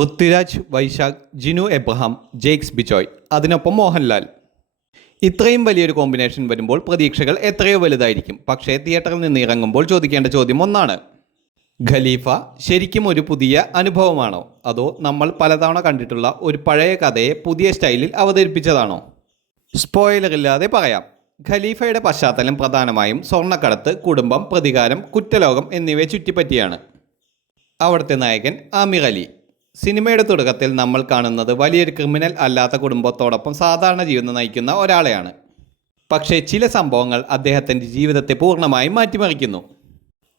Prithviraj, Vaishakh, Jinu Abraham, Jakes Bijoy, അതിനൊപ്പം മോഹൻലാൽ. ഇത്രയും വലിയൊരു കോമ്പിനേഷൻ വരുമ്പോൾ പ്രതീക്ഷകൾ എത്രയോ വലുതായിരിക്കും. പക്ഷേ തിയേറ്ററിൽ നിന്ന് ഇറങ്ങുമ്പോൾ ചോദിക്കേണ്ട ചോദ്യം ഒന്നാണ്: ഖലീഫ ശരിക്കും ഒരു പുതിയ അനുഭവമാണോ, അതോ നമ്മൾ പലതവണ കണ്ടിട്ടുള്ള ഒരു പഴയ കഥയെ പുതിയ സ്റ്റൈലിൽ അവതരിപ്പിച്ചതാണോ? സ്പോയിലറില്ലാതെ പറയാം. ഖലീഫയുടെ പശ്ചാത്തലം പ്രധാനമായും സ്വർണ്ണക്കടത്ത്, കുടുംബം, പ്രതികാരം, കുറ്റലോകം എന്നിവയെ ചുറ്റിപ്പറ്റിയാണ്. അവിടുത്തെ നായകൻ ആമിർ അലി. സിനിമയുടെ തുടക്കത്തിൽ നമ്മൾ കാണുന്നത് വലിയൊരു ക്രിമിനൽ അല്ലാത്ത കുടുംബത്തോടൊപ്പം സാധാരണ ജീവിതം നയിക്കുന്ന ഒരാളെയാണ്. പക്ഷേ ചില സംഭവങ്ങൾ അദ്ദേഹത്തിൻ്റെ ജീവിതത്തെ പൂർണ്ണമായും മാറ്റിമറിക്കുന്നു.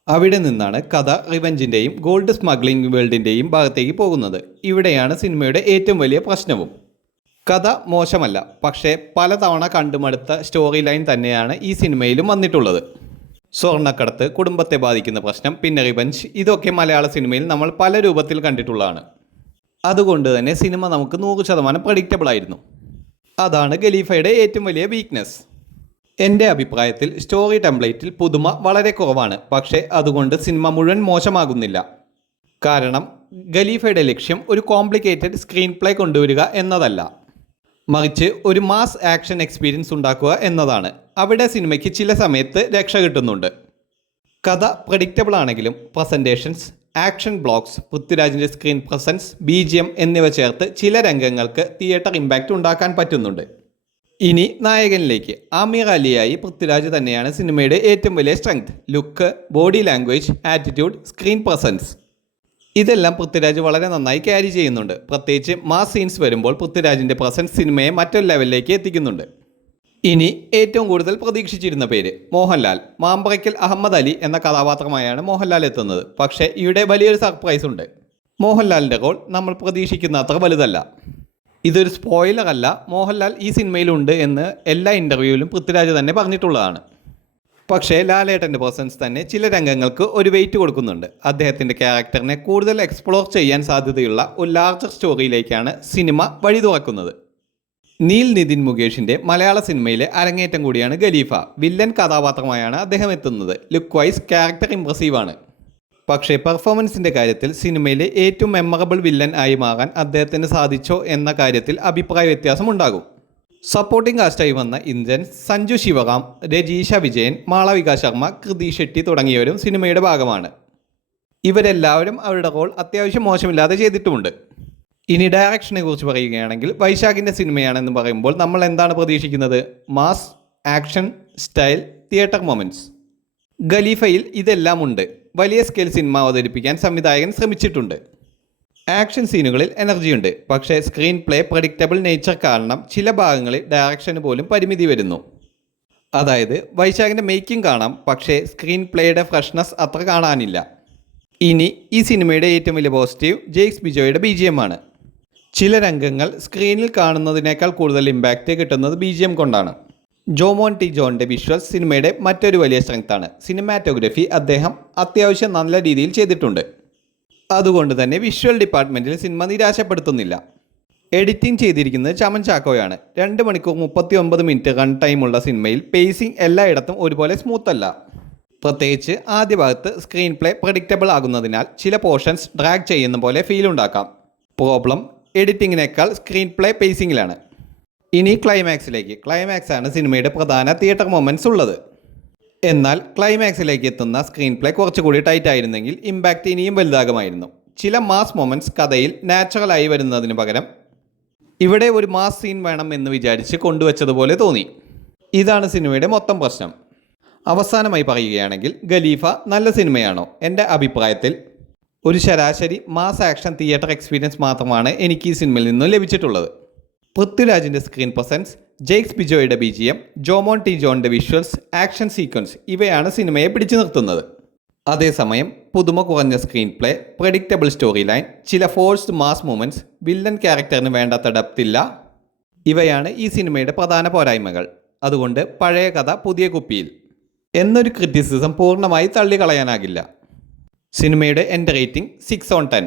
അവിടെ നിന്നാണ് കഥ റിവെഞ്ചിൻ്റെയും ഗോൾഡ് സ്മഗ്ലിംഗ് വേൾഡിൻ്റെയും ഭാഗത്തേക്ക് പോകുന്നത്. ഇവിടെയാണ് സിനിമയുടെ ഏറ്റവും വലിയ പ്രശ്നവും. കഥ മോശമല്ല, പക്ഷേ പലതവണ കണ്ടുമടുത്ത സ്റ്റോറി ലൈൻ തന്നെയാണ് ഈ സിനിമയിലും വന്നിട്ടുള്ളത്. സ്വർണ്ണക്കടത്ത്, കുടുംബത്തെ ബാധിക്കുന്ന പ്രശ്നം, പിന്നെ റിവെഞ്ച്, ഇതൊക്കെ മലയാള സിനിമയിൽ നമ്മൾ പല രൂപത്തിൽ കണ്ടിട്ടുള്ളതാണ്. അതുകൊണ്ട് തന്നെ സിനിമ നമുക്ക് 100% പ്രഡിക്റ്റബിൾ ആയിരുന്നു. അതാണ് ഖലീഫയുടെ ഏറ്റവും വലിയ വീക്ക്നെസ്. എൻ്റെ അഭിപ്രായത്തിൽ സ്റ്റോറി ടെംപ്ലേറ്റിൽ പുതുമ വളരെ കുറവാണ്. പക്ഷേ അതുകൊണ്ട് സിനിമ മുഴുവൻ മോശമാകുന്നില്ല. കാരണം ഖലീഫയുടെ ലക്ഷ്യം ഒരു കോംപ്ലിക്കേറ്റഡ് സ്ക്രീൻ പ്ലേ കൊണ്ടുവരിക എന്നതല്ല, മറിച്ച് ഒരു മാസ് ആക്ഷൻ എക്സ്പീരിയൻസ് ഉണ്ടാക്കുക എന്നതാണ്. അവിടെ സിനിമയ്ക്ക് ചില സമയത്ത് രക്ഷ കിട്ടുന്നുണ്ട്. കഥ പ്രഡിക്റ്റബിൾ ആണെങ്കിലും പ്രസൻറ്റേഷൻസ്, ആക്ഷൻ ബ്ലോക്സ്, പൃഥ്വിരാജിൻ്റെ സ്ക്രീൻ പ്രസൻസ്, BGM എന്നിവ ചേർത്ത് ചില രംഗങ്ങൾക്ക് തിയേറ്റർ ഇമ്പാക്റ്റ് ഉണ്ടാക്കാൻ പറ്റുന്നുണ്ട്. ഇനി നായകനിലേക്ക്. ആമിർ അലിയായി പൃഥ്വിരാജ് തന്നെയാണ് സിനിമയുടെ ഏറ്റവും വലിയ strength. Look, body language, attitude, screen presence, ഇതെല്ലാം പൃഥ്വിരാജ് വളരെ നന്നായി ക്യാരി ചെയ്യുന്നുണ്ട്. പ്രത്യേകിച്ച് മാസ് സീൻസ് വരുമ്പോൾ പൃഥ്വിരാജിൻ്റെ പ്രസൻസ് സിനിമയെ മറ്റൊരു ലെവലിലേക്ക് എത്തിക്കുന്നുണ്ട്. ഇനി ഏറ്റവും കൂടുതൽ പ്രതീക്ഷിച്ചിരുന്ന പേര് മോഹൻലാൽ. മാമ്പറയ്ക്കൽ അഹമ്മദ് അലി എന്ന കഥാപാത്രമായാണ് മോഹൻലാൽ എത്തുന്നത്. പക്ഷേ ഇവിടെ വലിയൊരു സർപ്രൈസ് ഉണ്ട്. മോഹൻലാലിൻ്റെ റോൾ നമ്മൾ പ്രതീക്ഷിക്കുന്ന അത്ര വലുതല്ല. ഇതൊരു സ്പോയിലർ അല്ല, മോഹൻലാൽ ഈ സിനിമയിലുണ്ട് എന്ന് എല്ലാ ഇൻ്റർവ്യൂവിലും പൃഥ്വിരാജ് തന്നെ പറഞ്ഞിട്ടുള്ളതാണ്. പക്ഷേ ലാലേട്ടൻ്റെ പേഴ്സൺസ് തന്നെ ചില രംഗങ്ങൾക്ക് ഒരു വെയിറ്റ് കൊടുക്കുന്നുണ്ട്. അദ്ദേഹത്തിൻ്റെ ക്യാരക്ടറിനെ കൂടുതൽ എക്സ്പ്ലോർ ചെയ്യാൻ സാധ്യതയുള്ള ഒരു ലാർജർ സ്റ്റോറിയിലേക്കാണ് സിനിമ വഴി തുറക്കുന്നത്. നീൽ നിതിൻ മുകേഷിൻ്റെ മലയാള സിനിമയിലെ അരങ്ങേറ്റം കൂടിയാണ് ഖലീഫ. വില്ലൻ കഥാപാത്രമായാണ് അദ്ദേഹം എത്തുന്നത്. ലുക്ക് വൈസ് ക്യാരക്ടർ ഇംപ്രസീവാണ്. പക്ഷേ പെർഫോമൻസിൻ്റെ കാര്യത്തിൽ സിനിമയിലെ ഏറ്റവും മെമ്മറബിൾ വില്ലൻ ആയി മാറാൻ അദ്ദേഹത്തിന് സാധിച്ചോ എന്ന കാര്യത്തിൽ അഭിപ്രായ വ്യത്യാസം ഉണ്ടാകും. സപ്പോർട്ടിംഗ് കാസ്റ്റായി വന്ന ഇന്ദ്രൻ, സഞ്ജു ശിവറാം, രജീഷ വിജയൻ, മാളവിക ശർമ്മ, കൃതി ഷെട്ടി തുടങ്ങിയവരും സിനിമയുടെ ഭാഗമാണ്. ഇവരെല്ലാവരും അവരുടെ റോൾ അത്യാവശ്യം മോശമില്ലാതെ ചെയ്തിട്ടുമുണ്ട്. ഇനി ഡയറക്ഷനെ കുറിച്ച് പറയുകയാണെങ്കിൽ വൈശാഖിൻ്റെ സിനിമയാണെന്ന് പറയുമ്പോൾ നമ്മൾ എന്താണ് പ്രതീക്ഷിക്കുന്നത്? Mass, action, style, theatre moments. ഖലീഫയിൽ ഇതെല്ലാം ഉണ്ട്. വലിയ സ്കെയിൽ സിനിമ അവതരിപ്പിക്കാൻ സംവിധായകൻ ശ്രമിച്ചിട്ടുണ്ട്. ആക്ഷൻ സീനുകളിൽ എനർജിയുണ്ട്. പക്ഷേ സ്ക്രീൻ പ്ലേ പ്രഡിക്റ്റബിൾ നേച്ചർ കാരണം ചില ഭാഗങ്ങളിൽ ഡയറക്ഷന് പോലും പരിമിതി വരുന്നു. അതായത് വൈശാഖിൻ്റെ മേക്കിംഗ് കാണാം, പക്ഷേ സ്ക്രീൻ പ്ലേയുടെ ഫ്രഷ്നെസ് അത്ര കാണാനില്ല. ഇനി ഈ സിനിമയുടെ ഏറ്റവും വലിയ പോസിറ്റീവ് ജെയ്ക്സ് ബിജോയുടെ BGM ആണ്. ചില രംഗങ്ങൾ സ്ക്രീനിൽ കാണുന്നതിനേക്കാൾ കൂടുതൽ ഇമ്പാക്റ്റ് കിട്ടുന്നത് BGM കൊണ്ടാണ്. ജോമോൻ ടി ജോണിൻ്റെ വിഷ്വൽസ് സിനിമയുടെ മറ്റൊരു വലിയ സ്ട്രെങ്ത്താണ്. സിനിമാറ്റോഗ്രഫി അദ്ദേഹം അത്യാവശ്യം നല്ല രീതിയിൽ ചെയ്തിട്ടുണ്ട്. അതുകൊണ്ട് തന്നെ വിഷ്വൽ ഡിപ്പാർട്ട്മെൻറ്റിൽ സിനിമ നിരാശപ്പെടുത്തുന്നില്ല. എഡിറ്റിംഗ് ചെയ്തിരിക്കുന്നത് ചമൻ ചാക്കോയാണ്. 2 മണിക്കൂർ 39 മിനിറ്റ് റൺ ടൈമുള്ള സിനിമയിൽ പേസിംഗ് എല്ലായിടത്തും ഒരുപോലെ സ്മൂത്ത് അല്ല. പ്രത്യേകിച്ച് ആദ്യ ഭാഗത്ത് സ്ക്രീൻ പ്ലേ പ്രഡിക്റ്റബിൾ ആകുന്നതിനാൽ ചില പോർഷൻസ് ഡ്രാഗ് ചെയ്യുന്ന പോലെ ഫീൽ ഉണ്ടാക്കാം. പ്രോബ്ലം എഡിറ്റിങ്ങിനേക്കാൾ സ്ക്രീൻ പ്ലേ പേസിങ്ങിലാണ്. ഇനി ക്ലൈമാക്സിലേക്ക്. ക്ലൈമാക്സാണ് സിനിമയുടെ പ്രധാന തിയേറ്റർ മൊമെൻറ്റ്സ് ഉള്ളത്. എന്നാൽ ക്ലൈമാക്സിലേക്ക് എത്തുന്ന സ്ക്രീൻ പ്ലേ കുറച്ചുകൂടി ടൈറ്റ് ആയിരുന്നെങ്കിൽ ഇമ്പാക്റ്റ് ഇനിയും വലുതാകുമായിരുന്നു. ചില മാസ് മൊമെൻറ്റ്സ് കഥയിൽ നാച്ചുറലായി വരുന്നതിന് പകരം ഇവിടെ ഒരു മാസ് സീൻ വേണം എന്ന് വിചാരിച്ച് കൊണ്ടുവച്ചതുപോലെ തോന്നി. ഇതാണ് സിനിമയുടെ മൊത്തം പ്രശ്നം. അവസാനമായി പറയുകയാണെങ്കിൽ ഖലീഫ നല്ല സിനിമയാണോ? എൻ്റെ അഭിപ്രായത്തിൽ ഒരു ശരാശരി മാസ് ആക്ഷൻ തിയേറ്റർ എക്സ്പീരിയൻസ് മാത്രമാണ് എനിക്ക് ഈ സിനിമയിൽ നിന്നും ലഭിച്ചിട്ടുള്ളത്. പൃഥ്വിരാജിൻ്റെ സ്ക്രീൻ പ്രസൻസ്, ജെയ്ക്സ് ബിജോയുടെ BGM, ജോമോൻ ടി ജോണിൻ്റെ വിഷ്വൽസ്, ആക്ഷൻ സീക്വൻസ് ഇവയാണ് സിനിമയെ പിടിച്ചു നിർത്തുന്നത്. അതേസമയം പുതുമ കുറഞ്ഞ screenplay, predictable story line, ചില ഫോഴ്സ്ഡ് മാസ് മൂമെൻറ്റ്സ്, വില്ലൻ ക്യാരക്ടറിന് വേണ്ടാത്ത ഡെപ്ത് ഇല്ല, ഇവയാണ് ഈ സിനിമയുടെ പ്രധാന പോരായ്മകൾ. അതുകൊണ്ട് പഴയ കഥ പുതിയ കുപ്പിയിൽ എന്നൊരു ക്രിറ്റിസിസം പൂർണ്ണമായി തള്ളിക്കളയാനാകില്ല. സിനിമയുടെ എൻ്റെ റേറ്റിംഗ് 6/10.